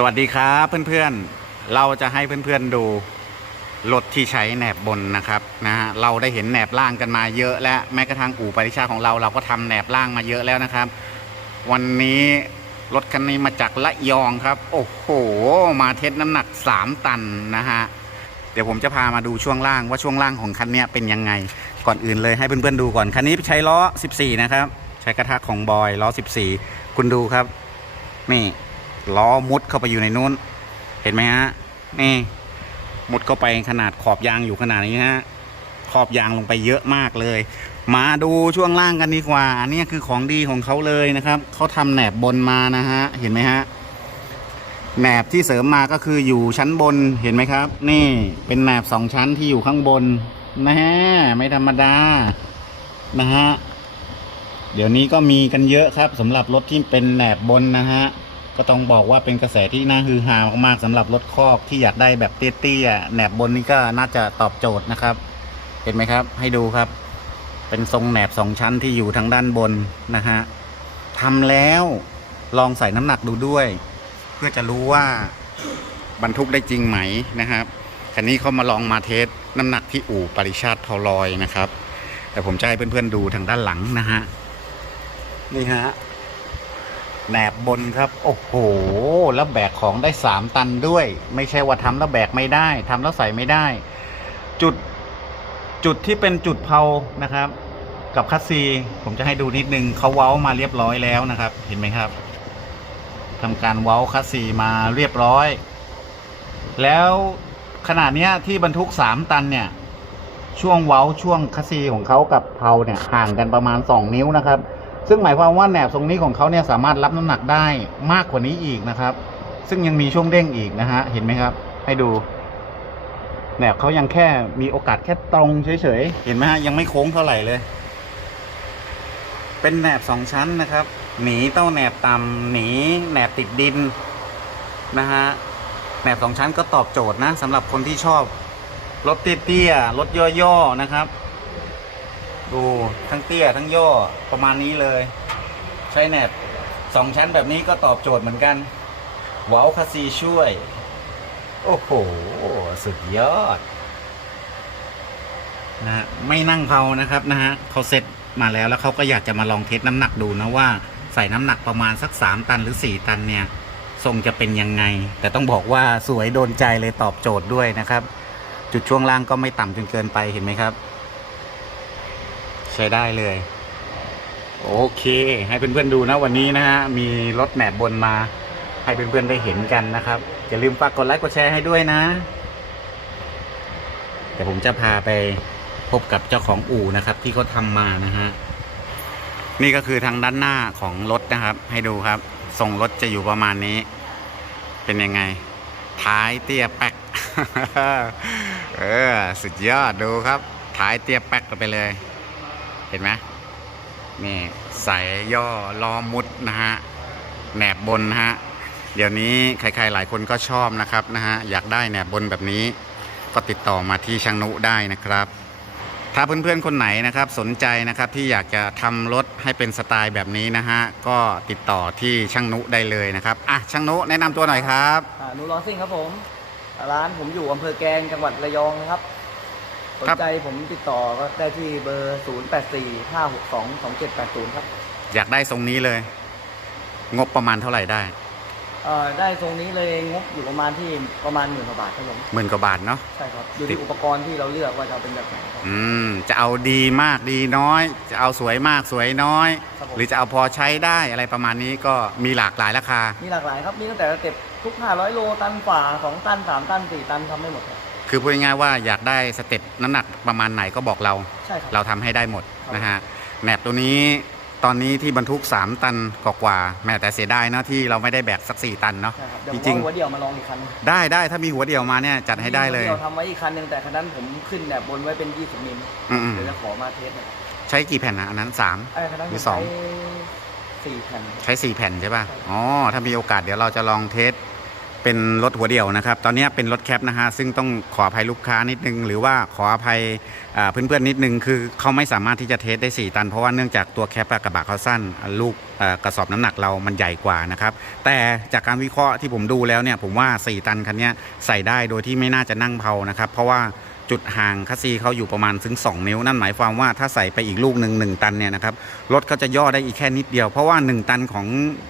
สวัสดีครับเพื่อนๆ เราจะให้เพื่อนๆดูรถที่ใช้แหนบบนนะครับนะฮะเราได้เห็นแหนบล่างกันมาเยอะ แล้วแม้กระทั่งอู่ปริชาของเราเราก็ทำแหนบล่างมาเยอะแล้วนะครับ วันนี้รถคันนี้มาจากละยองครับ โอ้โห มาเทสน้ำหนัก 3 ตันนะฮะเดี๋ยวผมจะพามาดูช่วงล่างว่าช่วงล่างของคันนี้เป็นยังไงก่อนอื่นเลยให้เพื่อนๆดูก่อนคันนี้ใช้ล้อ 14 นะครับ ใช้กระทะของบอยล้อ 14 คุณดูครับนี่ ล้อมุดเข้าไปอยู่ในนู้น เห็นไหมฮะนี่มุดเข้าไปขนาดขอบยางอยู่ขนาดนี้ฮะขอบยางลงไปเยอะมากเลย มาดูช่วงล่างกันดีกว่า อันนี้คือของดีของเขาเลยนะครับเขาทำแหนบบนมานะฮะเห็นไหมฮะแหนบที่เสริมมาก็คืออยู่ชั้นบนเห็นไหมครับ นี่เป็นแหนบสองชั้นที่อยู่ข้างบนนะฮะไม่ธรรมดานะฮะเดี๋ยวนี้ก็มีกันเยอะครับสำหรับรถที่เป็นแหนบบนนะฮะ ก็ต้องบอกว่าเป็นกระแสที่น่าฮือฮามากๆสำหรับรถคอกที่อยากได้แบบเตี้ยๆแหนบบนนี่ก็น่าจะตอบโจทย์นะครับ เห็นไหมครับ ให้ดูครับ เป็นทรงแหนบสองชั้นที่อยู่ทางด้านบนนะฮะทำแล้วลองใส่น้ำหนักดูด้วย เพื่อจะรู้ว่าบรรทุกได้จริงไหมนะครับคันนี้เขามาลองมาเทสน้ำหนักที่อู่ปริชาติพอลอยนะครับ แต่ผมจะให้เพื่อนๆดูทางด้านหลังนะฮะนี่ฮะ แหนบบนครับ โอ้โห แล้วแบกของได้สามตันด้วย ไม่ใช่ว่าทำแล้วแบกไม่ได้ทำแล้วใส่ไม่ได้ จุดจุดที่เป็นจุดเพานะครับ กับคัสซี ผมจะให้ดูนิดนึงเขาเว้ามาเรียบร้อยแล้วนะครับ เห็นไหมครับทำการเว้าคัสซีมาเรียบร้อย แล้วขนาดเนี้ยที่บรรทุกสามตันเนี่ย ช่วงเว้าช่วงคัสซีของเขากับเพาเนี่ยห่างกันประมาณสองนิ้วนะครับ ซึ่งหมายความว่าแหนบทรงนี้ของเขาเนี่ยสามารถรับน้ำหนักได้มากกว่านี้อีกนะครับ ซึ่งยังมีช่วงเด้งอีกนะฮะเห็นไหมครับ ให้ดูแหนบเขายังแค่มีโอกาสแค่ตรงเฉยๆเห็นไหมฮะยังไม่โค้งเท่าไหร่เลย เป็นแหนบสองชั้นนะครับ หนีเต้าแหนบต่ำหนีแหนบติดดินนะฮะแหนบสองชั้นก็ตอบโจทย์นะสำหรับคนที่ชอบรถเตี้ยๆรถย่อๆนะครับ ดูทั้งเตี้ยทั้งย่อประมาณนี้เลย ใช้แหนบสองชั้นแบบนี้ก็ตอบโจทย์เหมือนกันเว้าคาซีช่วย โอ้โห สุดยอดนะฮะไม่นั่งเผานะครับนะฮะเขาเซ็ตมาแล้วแล้วเขาก็อยากจะมาลองเทสน้ำหนักดูนะว่า ใส่น้ำหนักประมาณสัก 3 ตันหรือ 4 ตันเนี่ยทรงจะเป็นยังไง แต่ต้องบอกว่าสวยโดนใจเลยตอบโจทย์ด้วยนะครับ จุดช่วงล่างก็ไม่ต่ำจนเกินไปเห็นไหมครับ ใช้ได้เลย โอเค ให้เพื่อนๆดูนะวันนี้นะฮะมีรถแหนบบนมา ให้เพื่อนๆได้เห็นกันนะครับอย่าลืมฝากกดไลค์กดแชร์ให้ด้วยนะเดี๋ยวผมจะพาไปพบกับเจ้าของอู่นะครับ ที่เขาทำมานะฮะนี่ก็คือทางด้านหน้าของรถนะครับ ให้ดูครับทรงรถจะอยู่ประมาณนี้ เป็นยังไง ท้ายเตี้ยแป๊กเออ สุดยอดดูครับ ท้ายเตี้ยแป๊กไปเลย เห็นไหมนี่ใส่ย่อล้อมุดนะฮะแหนบบนนะฮะเดี๋ยวนี้ใครๆหลายคนก็ชอบนะครับนะฮะอยากได้แหนบบนแบบนี้ ก็ติดต่อมาที่ช่างนุได้นะครับ ถ้าเพื่อนๆคนไหนนะครับสนใจนะครับที่อยากจะทำรถให้เป็นสไตล์แบบนี้นะฮะก็ติดต่อที่ช่างนุได้เลยนะครับอะช่างนุแนะนำตัวหน่อยครับอ่านูรอซิ่งครับผมร้านผมอยู่อำเภอแกลงจังหวัดระยองนะครับ สนครับใจผมติดต่อก็ได้ที่เบอร์ 0 8 4 5 6 2 2 7 8 0 ครับ อยากได้ทรงนี้เลย งบประมาณเท่าไหร่ได้เอ่อได้ตรงนี้เลยงบอยู่ประมาณที่ประมาณหมื่นกว่าบาทครับผมหมื่นกว่าบาทเนาะใช่ครับอยู่ติดที่อุปกรณ์ที่เราเลือกว่าจะเอาเป็นแบบไหนครับ อืมจะเอาดีมากดีน้อย จะเอาสวยมากสวยน้อย ครับผม หรือจะเอาพอใช้ได้อะไรประมาณนี้ก็มีหลากหลายราคา มีหลากหลายครับมีตั้งแต่สเต็ปทุก 500 โลตันฝ่า 2 ตัน 3 ตัน 4 ตันทำได้หมดครับ คือพูดง่ายๆว่าอยากได้สเต็ปน้ำหนักประมาณไหนก็บอกเรา ใช่ครับ เราทำให้ได้หมดครับ นะฮะแหนบตัวนี้ตอนนี้ที่บรรทุก 3 ตันกว่าๆแม้แต่เสียดายเนาะที่เราไม่ได้แบกสัก 4 ตันเนาะ ใช่ครับเดี๋ยวจผมริงเอาหัวเดียวมาลองอีกคันๆได้ได้ถ้ามีหัวเดียวมาเนี่ยจัดให้ได้เลย หัวเดียวทำไว้อีกคันหนึ่งแต่คันนั้นผมขึ้นแบบบนไว้เป็น 20 มิลอืมเดี๋ยวจะขอมาเทสหน่อยๆใช้กี่แผ่นนะอันนั้น 3 ไอ้คันนั้นมีผมสอง ใช้สี่แผ่น ใช้ 4 แผ่นใช่ป่ะใช่อ๋อ ถ้ามีโอกาสเดี๋ยวเราจะลองเทส เป็นรถหัวเดี่ยวนะครับ ตอนนี้เป็นรถแคปนะฮะซึ่งต้องขออภัยลูกค้านิดนึง หรือว่าขออภัยเพื่อนๆนิดนึง คือเขาไม่สามารถที่จะเทสได้ 4 ตัน เพราะว่าเนื่องจากตัวแคปกระบะเขาสั้น ลูกกระสอบน้ำหนักเรามันใหญ่กว่านะครับ แต่จากการวิเคราะห์ที่ผมดูแล้วเนี่ยผมว่า 4 ตันคันนี้ใส่ได้โดยที่ไม่น่าจะนั่งเพานะครับ เพราะว่า จุดห่างคัสซีเขาอยู่ประมาณถึง 2 นิ้ว นั่นหมายความว่าถ้าใส่ไปอีกลูกหนึ่งหนึ่งตันเนี่ยนะครับรถเขาจะย่อได้อีกแค่นิดเดียว เพราะว่า 1 ตันของ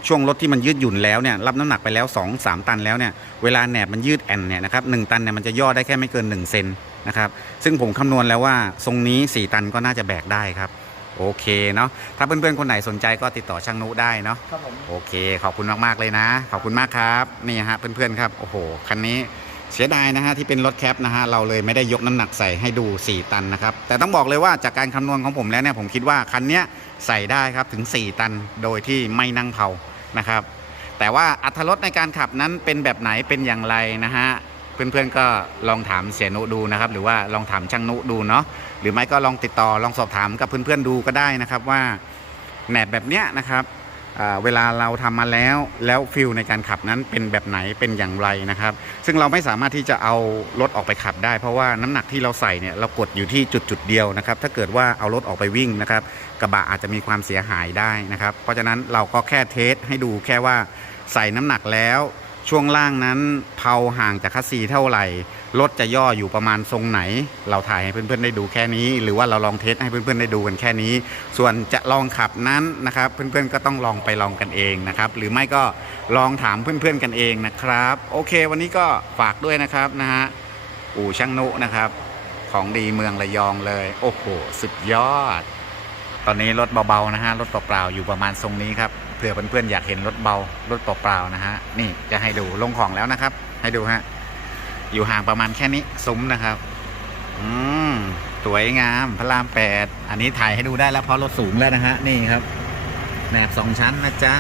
ช่วงรถที่มันยืดหยุ่นแล้วเนี่ยรับน้ำหนักไปแล้ว 2 3 ตันแล้วเนี่ยเวลาแหนบมันยืดแอนเนี่ยนะครับหตันเนี่ยมันจะย่อได้แค่ไม่เกิน 1 เซนนะครับซึ่งผมคำนวณแล้วว่าทรงนี้ 4 ตันก็น่าจะแบกได้ครับโอเคเนาะถ้าเพื่อนๆ คนไหนสนใจก็ติดต่อช่างนุได้เนาะครับผมโอเค ขอบคุณมากๆเลยนะ ขอบคุณมากครับ นี่ฮะเพื่อนๆครับ โอ้โห คันนี้ เสียดายนะฮะที่เป็นรถแคปนะฮะเราเลยไม่ได้ยกน้ำหนักใส่ให้ดู 4 ตันนะครับ แต่ต้องบอกเลยว่าจากการคำนวณของผมแล้วเนี่ยผมคิดว่าคันเนี้ยใส่ได้ครับถึง 4 ตันโดยที่ไม่นั่งเผานะครับ แต่ว่าอัตรถรสในการขับนั้นเป็นแบบไหนเป็นอย่างไรนะฮะเพื่อนๆก็ลองถามเสียนุดูนะครับ หรือว่าลองถามช่างนุดูเนาะหรือไม่ก็ลองติดต่อลองสอบถามกับเพื่อนๆดูก็ได้นะครับว่าแหนบแบบเนี้ยนะครับ เวลาเราทำมาแล้วแล้วฟิลในการขับนั้นเป็นแบบไหนเป็นอย่างไรนะครับ ซึ่งเราไม่สามารถที่จะเอารถออกไปขับได้ เพราะว่าน้ำหนักที่เราใส่เนี่ยเรากดอยู่ที่จุดจุดเดียวนะครับ ถ้าเกิดว่าเอารถออกไปวิ่งนะครับ กระบะอาจจะมีความเสียหายได้นะครับ เพราะฉะนั้นเราก็แค่เทสให้ดูแค่ว่าใส่น้ำหนักแล้ว ช่วงล่างนั้นเผาห่างจากคัสซีเท่าไหร่ รถจะย่ออยู่ประมาณทรงไหน เราถ่ายให้เพื่อนๆได้ดูแค่นี้ หรือว่าเราลองเทสให้เพื่อนๆได้ดูกันแค่นี้ ส่วนจะลองขับนั้นนะครับ เพื่อนๆก็ต้องลองไปลองกันเองนะครับ หรือไม่ก็ลองถามเพื่อนๆกันเองนะครับ โอเค วันนี้ก็ฝากด้วยนะครับนะฮะอู่ช่างนุนะครับ ของดีเมืองระยองเลย โอ้โหสุดยอด ตอนนี้รถเบาๆนะฮะรถเปล่าๆอยู่ประมาณทรงนี้ครับ เผื่อเพื่อนๆอยากเห็นรถเบารถเปล่าๆนะฮะนี่จะให้ดูลงของแล้วนะครับ ให้ดูฮะอยู่ห่างประมาณแค่นี้ซุ้มนะครับ อืมสวยงามพระรามแปดอันนี้ถ่ายให้ดูได้แล้วเพราะรถสูงแล้วนะฮะนี่ครับแหนบสองชั้นนะจ๊ะ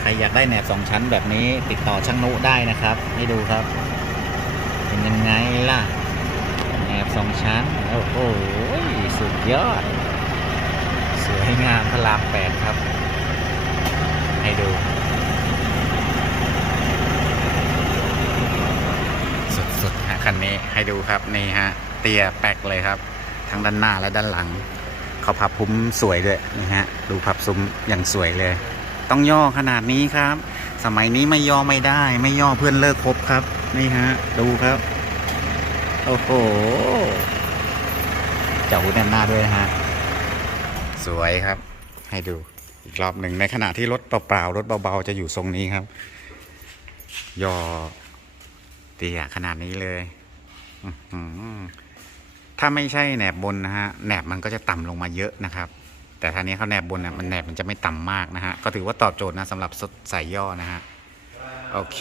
ใครอยากได้แหนบสองชั้นแบบนี้ ติดต่อช่างนุได้นะครับ ให้ดูครับ เป็นยังไงล่ะแหนบสองชั้นโอ้โหสุดยอด สวยงามพระรามแปดครับ ให้ดู สุดๆฮะคันนี้ให้ดูครับนี่ฮะ เตียแปกเลยครับ ทั้งด้านหน้าและด้านหลัง เขาพับพุ้มสวยด้วยนี่ฮะ ดูพับซุ้มอย่างสวยเลย ต้องย่อขนาดนี้ครับ สมัยนี้ไม่ย่อไม่ได้ ไม่ย่อเพื่อนเลิกคบครับนี่ฮะ ดูครับ โอ้โหเจ้าแน่นหน้าด้วยนะฮะ สวยครับให้ดู อีกรอบหนึ่งในขณะที่รถเปล่าๆรถเบาๆจะอยู่ทรงนี้ครับย่อเตี้ยขนาดนี้เลยถ้าไม่ใช่แหนบบนนะฮะแหนบมันก็จะต่ำลงมาเยอะนะครับ แต่ท่านี้เขาแหนบบนน่ะมันแหนบมันจะไม่ต่ำมากนะฮะก็ถือว่าตอบโจทย์นะสำหรับใส่ย่อนะฮะโอเค